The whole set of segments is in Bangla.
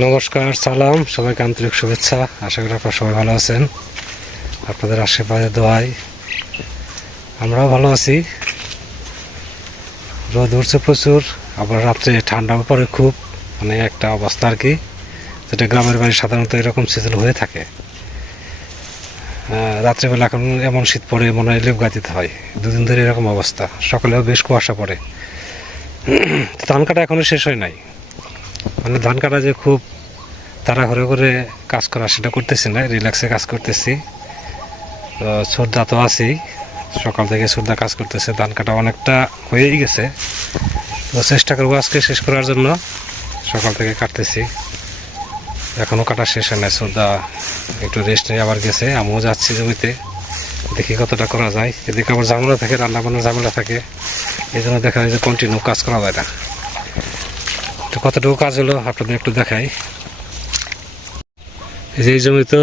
নমস্কার, সালাম, সবাইকে আন্তরিক শুভেচ্ছা। আশা করি আপনারা সবাই ভালো আছেন। আপনাদের আশেপাশে দোয়াই আমরাও ভালো আছি। রোদ উঠছে প্রচুর, আবার রাত্রে ঠান্ডাও পড়ে খুব মানে একটা অবস্থা আর কি, যেটা গ্রামের বাড়ি সাধারণত এরকম সিজন হয়ে থাকে। রাত্রেবেলা এখন এমন শীত পড়ে, মনে হয় লেপ গাতিতে হয়। দুদিন ধরে এরকম অবস্থা, সকালেও বেশ কুয়াশা পড়ে। তো ধান কাটা এখনও শেষ হয় নাই। মানে ধান কাটা যে খুব তারা তাড়াহুড়ো করে কাজ করা সেটা করতেছি না রিল্যাক্সে কাজ করতেছি। তো তো আছেই, সকাল থেকে শ্রদ্ধা কাজ করতেছে, ধান কাটা অনেকটা হয়েই গেছে। তো চেষ্টা করব আজকে শেষ করার জন্য, সকাল থেকে কাটতেছি। এখনও কাটা শেষ হয় না শ্রদ্ধা একটু রেস্ট নিয়ে আবার গেছে, আমিও যাচ্ছি জমিতে, দেখি কতটা করা যায়। এদিকে আবার ঝামেলা থাকে রান্না বান্নার ঝামেলা থাকে, এই জন্য দেখা যায় যে কন্টিনিউ কাজ করা যায় না। তো কতটুকু কাজ হলো আপনাদের একটু দেখাই। এই জমি তো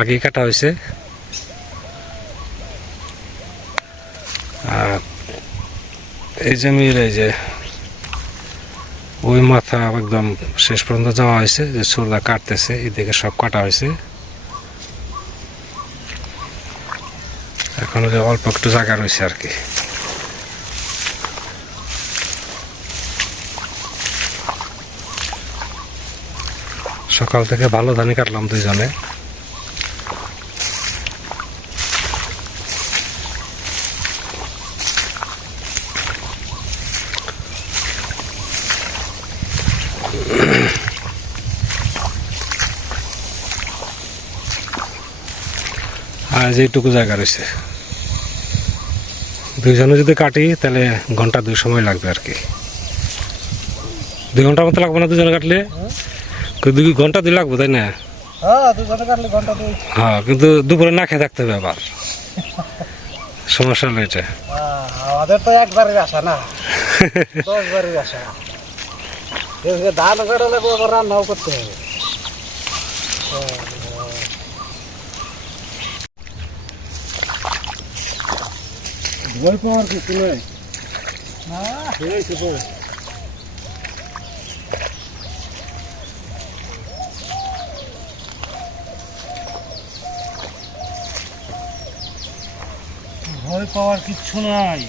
আগেই কাটা হয়েছে। আর এই জমির এই যে ওই মাথা একদম শেষ পর্যন্ত যাওয়া হয়েছে, যে সুরদা কাটতেছে, এদিকে সব কাটা হয়েছে। এখন অল্প একটু জায়গা রয়েছে আর কি। সকাল থেকে ভালো ধানই কাটলাম দুইজনে। আর যেটুকু জায়গা রয়েছে। দুইজনে যদি কাটি, তাহলে ঘণ্টা দুই সময় লাগবে আর কি। দুই ঘণ্টার মতো লাগবে না দুজনে কাটলে? দুই ঘণ্টা দুই লাগবে তাই না? হ্যাঁ হ্যাঁ কিন্তু দুপুরে না খেয়ে থাকতে হবে আবার। সমস্যা হলো এটা। হ্যাঁ, আমাদের তো একবারের আশা না। দশবারের এদিকে ধান কাটালে রান্নাও করতে হবে। ভয় পাওয়ার কিছু নেই। এই ভয়। পাওয়ার কিচ্ছু নাই।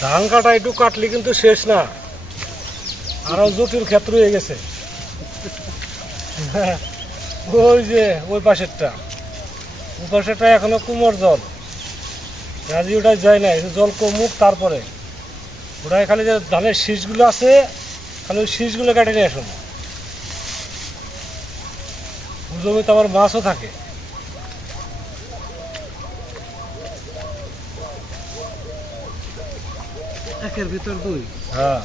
ধান কাটা একটু কাটলে কিন্তু শেষ না। আরও জটিল ক্ষেত্র হয়ে গেছে। ওই যে, ওই পাশেরটা। পাশেরটা এখনও কুমোর জল। রাজি ওটাই যায় না জল কমুক তারপরে। ওটাই খালি যে ধানের শীষগুলো আছে খালি ওই শীষগুলো কেটে নিয়ে আসুন। জমিতে আবার মাছও থাকে। একের ভিতর দুই। হ্যাঁ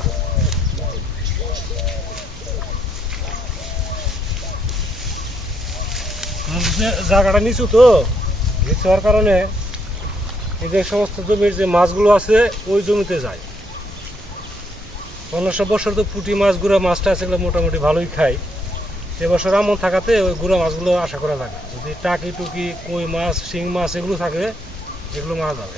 কারণ যে জায়গাটা নিচু তো, নিচু হওয়ার কারণে যে সমস্ত জমির যে মাছগুলো আছে, ওই জমিতে যায় অন্য সব বছর তো পুঁটি মাছ, গুঁড়া মাছটা আছে এগুলো মোটামুটি ভালোই খাই। এবছর আমন থাকাতে ওই গুঁড়া মাছগুলো আশা করা থাকে যদি টাকি টুকি, কই মাছ, শিং মাছ এগুলো থাকে, এগুলো মাছ যাবে।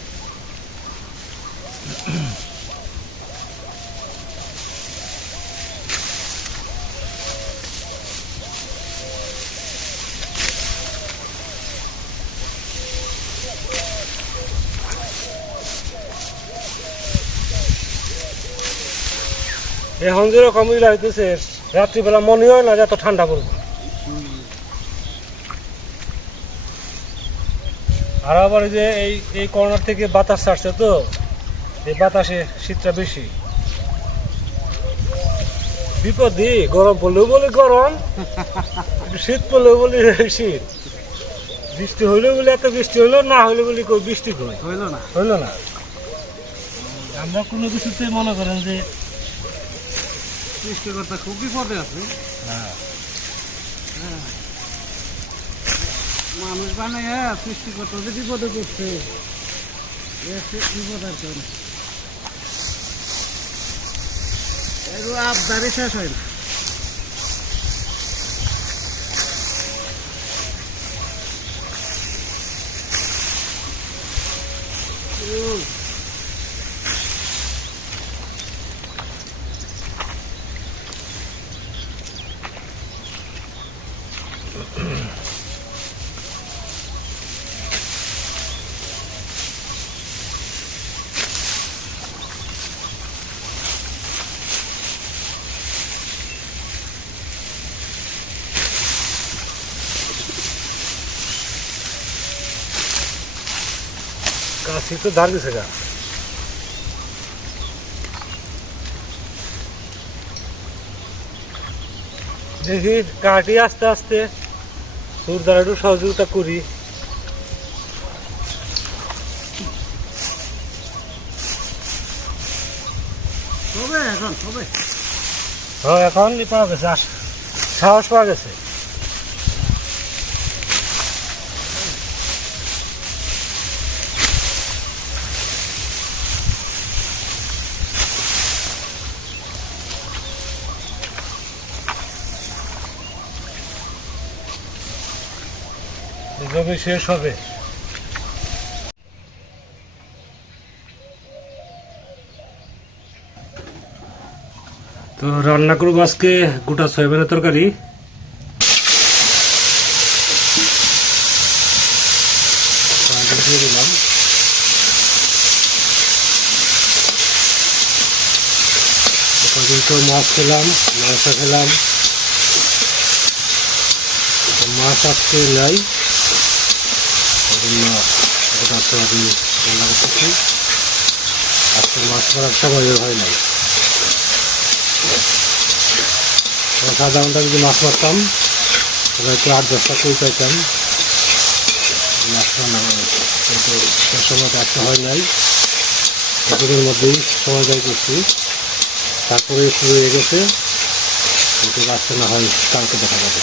এখন যেরকম ইলা হইতেছে রাত্রিবেলা মনে হয় না যে এত ঠান্ডা পড়বে। আর আবার যে এই এই কর্নার থেকে বাতাস ছাড়ছে তো এই বাতাসে শীতটা বেশি। বিপদই গরম পড়লেও বলে গরম শীত পড়লেও বলে শীত। বৃষ্টি হইলেও বলে এত বৃষ্টি হইল না হইলে বলে বৃষ্টি হইল না। হইল না। আমরা কোনো কিছুতে মনে করেন যে সৃষ্টিকর্তা খুব বিপদে আছে। হ্যাঁ। মানুষ বানায় সৃষ্টিকর্তা যে বিপদে করছে বিপদ আর কেউ। এর আবদারি শেষ হয় না। কাশি তো ধার গেছে গা। দেখি কাটি আস্তে আস্তে তোর দ্বারা একটু সহযোগিতা করি। তবে এখন তবে। হ্যাঁ এখন পাওয়া গেছে আস সাহস পাওয়া গেছে। জমি শেষ হবে। তো রান্না করব আজকে গোটা সয়াবিনের তরকারি। তো মাছ খেলাম, মাংস খেলাম। মাছ আজকে নাই। মাছ করার সময় হয় নাই। সাধারণত যদি মাছ মারতাম তাহলে একটু আট দশটা কই পাইতাম। মাছ রান্না কিন্তু সে সময় তো হয় নাই। এতদিনের মধ্যেই সময় যাই করছি। তারপরে শুরু হয়ে গেছে। কিন্তু আজকে না হয়, কালকে দেখা যাবে।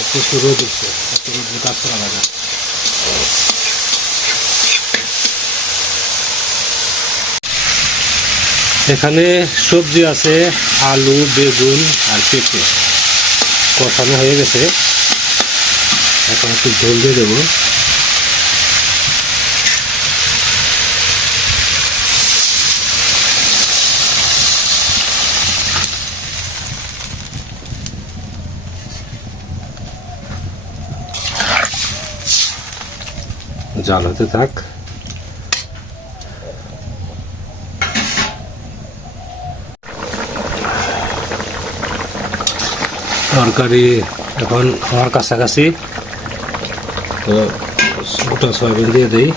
একটু শুরু দিচ্ছে একটু কাজ করা লাগে এখানে সবজি আছে, আলু, বেগুন আর পেঁপে। কষানো হয়ে গেছে। এখন একটু ঝোল দিয়ে দেবো। জাল হতে থাক। তরকারি এখন হওয়ার কাছাকাছি। তো গোটা সয়াবিন দিয়ে দিই।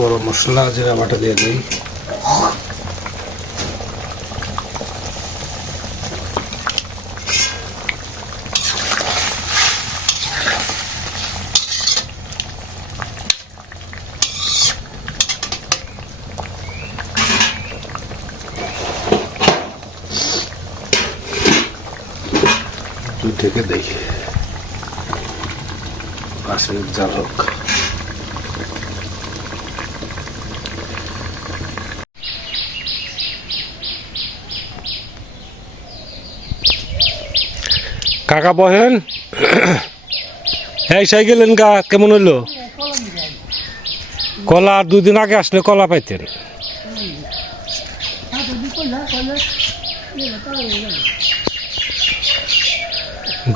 গরম মশলা, জিরা বাটা দিয়ে দিই একটু ঢেকে দেই পাঁচ মিনিট জাল হোক কাকা বহেন? এই সাইকেলেন গা কেমন হইল? কলা দুদিন আগে আসলে কলা পাইতেন।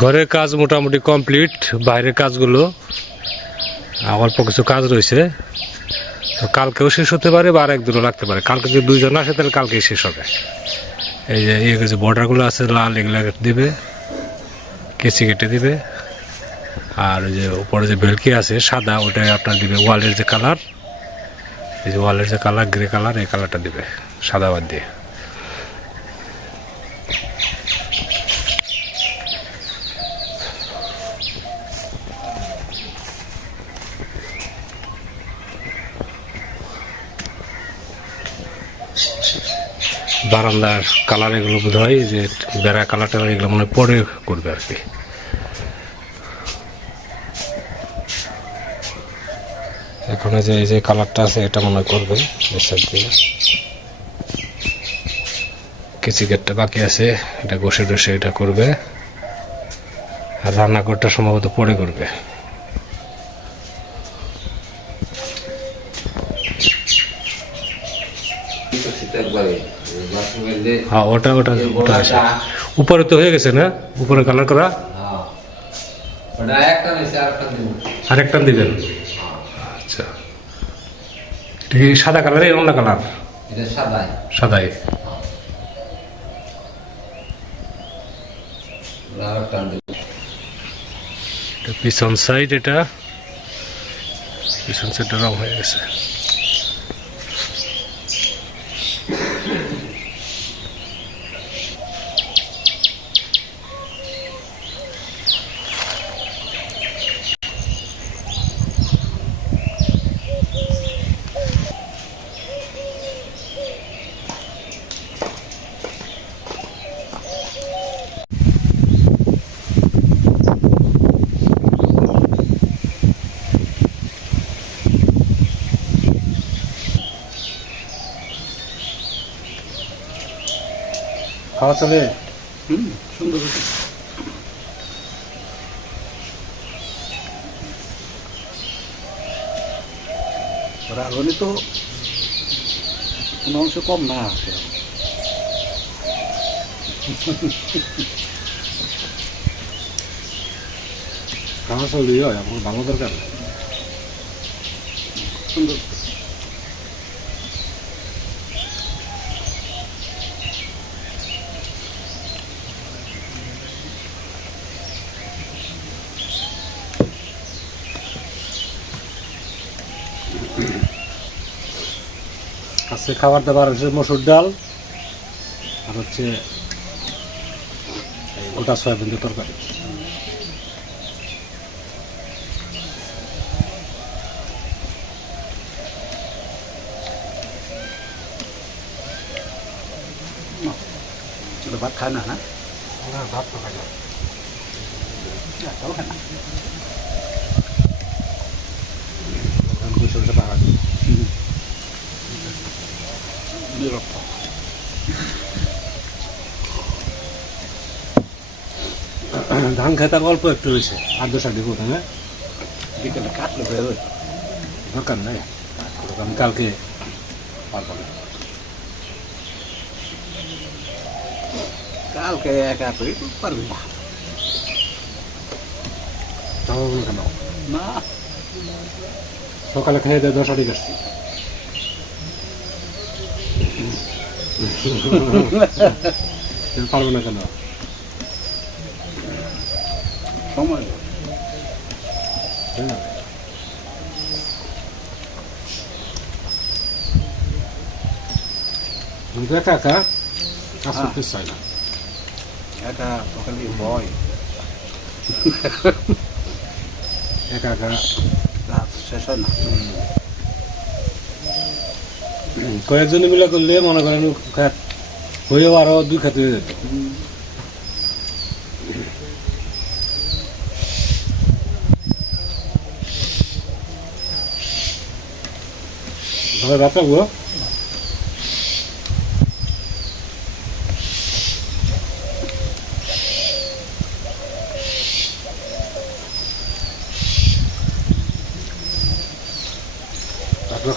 ঘরের কাজ মোটামুটি কমপ্লিট, বাইরের কাজগুলো অল্প কিছু কাজ রয়েছে। কালকেও শেষ হতে পারে বা আর একদিনও লাগতে পারে। কালকে যদি দুইজন আসে, তাহলে কালকেই শেষ হবে। এই যে এই যে বর্ডারগুলো আছে, লাল এগুলো দিবে। কেচি কেটে দিবে? আর ওই যে উপরে যে বেলকি আছে, সাদা ওটা আপনার দিবে। ওয়ালের যে কালার, এই যে ওয়ালের যে কালার গ্রে কালার, এই কালারটা দিবে, সাদা বাদ দিয়ে। বারান্দার কালার এগুলো বোধ হয় যে বেড়া কালার টালার এগুলো মনে পরে করবে আর কি। এখন যে, এই যে কালারটা আছে, এটা মনে করবে নিচের দিয়ে। কিছু গেটটা বাকি আছে, এটা ঘষে ডসে এটা করবে। আর রান্নাঘরটা সম্ভবত পরে করবে। হ্যাঁ ওটা ওটা ওটা আছে। উপরে তো হয়ে গেছে না? উপরে কালার করা? আরেকটা দিবেন? আচ্ছা। এটা কি সাদা কালার অন্য কালার সাদাই। এটা পিছন সাইড এটা। পিছন সাইডটা রং হয়ে গেছে। খাওয়া চলে? হুম সুন্দর রাগনি তো কোনো অংশ কম না আছে। খাওয়া চললেই হয় আমার ভালো দরকার। সুন্দর। আজকে খাবার দাবার হচ্ছে মসুর ডাল আর হচ্ছে এই গোটা সয়াবিনের তরকারি। ভাত খায় না না ভাত তো খাই না। খায় না দিই। ধান খেতে অল্প একটু হয়েছে আর আগে কোথায় হ্যাঁ? বিকেলে কাটলে হয়ে যাবে। দরকার নেই। আমি কালকে পারব না। কালকে একা তুই পারবি না। তাও কেন? না। সকালে খেয়ে দেয় দশ আড়ি আসছি পারব না কেন সময় তাই না? আমি তো একা একা কাজ হ্যাঁ। করতে চাই না একা সকালে ভয় একা একা রাত শেষ হয় না কয়েকজনে মিলে করলে মনে করেন খাত হয়েও আরও দুই খাতে হয়ে যেত।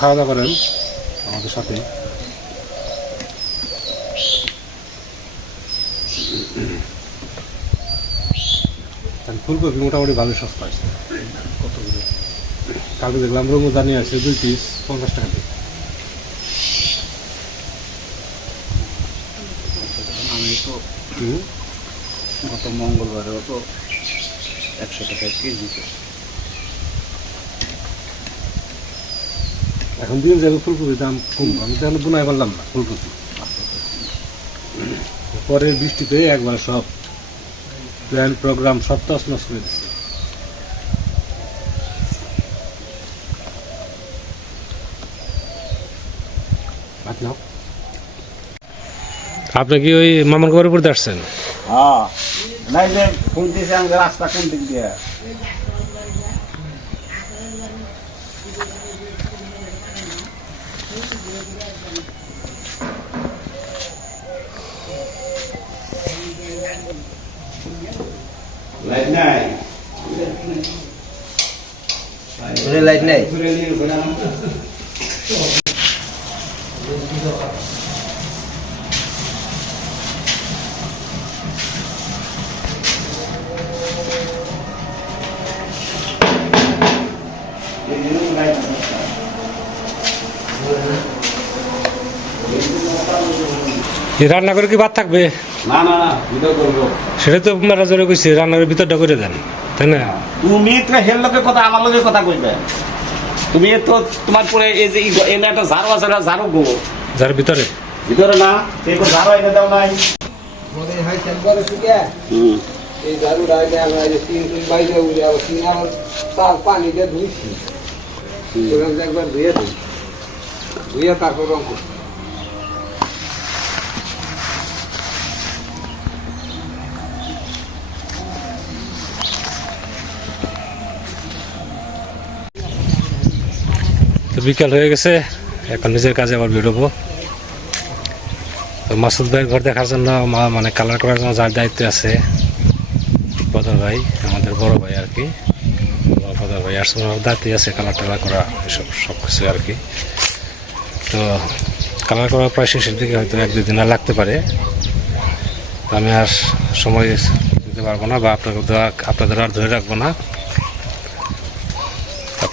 খাওয়া দাওয়া করেন? আমাদের সাথে। ফুলকপি মোটামুটি ভালো সস্তা আছে। কত করে কালকে দেখলাম রমজানি আছে দুই পিস পঞ্চাশ টাকা দিয়ে আমি তো। গত মঙ্গলবারেও তো একশো টাকা কেজি এখন দিন যাবে ফুলকপির দাম কম। আমি তো এখন বোনাই পারলাম না ফুলকপি। পরের বৃষ্টিতে একবার সব প্ল্যান প্রোগ্রাম সব তস নস করে দিচ্ছে আপনি কি ওই মামার ঘরের উপর আসছেন? হ্যাঁ। নাই যে ফোন দিয়েছে রাস্তা কোন দিক দিয়ে? লাইট নাই। ঘুরে লাইট নাই রান্না করে কি ভাত থাকবে? না না না ভিডিও করব। সেটা তো আপনারা জোরে কইছি রান্নার ভিতরটা করে দেন তাই না? তুমি তো হের লোকের কথা আমার লোকের কথা কইবে। তুমি তো তোমার পরে এই যে ই- এনে একটা ঝাড়ু আছে না ঝাড়ু গো? যার ভিতরে? ভিতরে না এই তো ঝাড়ু এনে দাও নাই। আমাদের হয় চেম্বারে শুকে হুম। এই দারুটা আগে আমরা এই তিন তিন বাইরে উঠে আবার তিন আবার তার পানি দিয়ে ধুইছি একবার ধুয়ে দিই। ধুয়ে তারপর রঙ করছি। বিকাল হয়ে গেছে। এখন নিজের কাজে আবার বেরোবো। তো মাসুদ ভাইয়ের ঘর দেখার জন্য মানে কালার করার জন্য যার দায়িত্ব আছে বদর ভাই, আমাদের বড় ভাই আর কি। বদর ভাই, আর সময় দায়িত্ব আছে কালার টালার করা, এসব সব কিছু আর কি। তো কালার করার প্রায় শেষের দিকে হয়তো এক দুই দিন আর লাগতে পারে। তো আমি আর সময় দিতে পারব না বা আপনাদের আপনাদের আর ধরে রাখব না।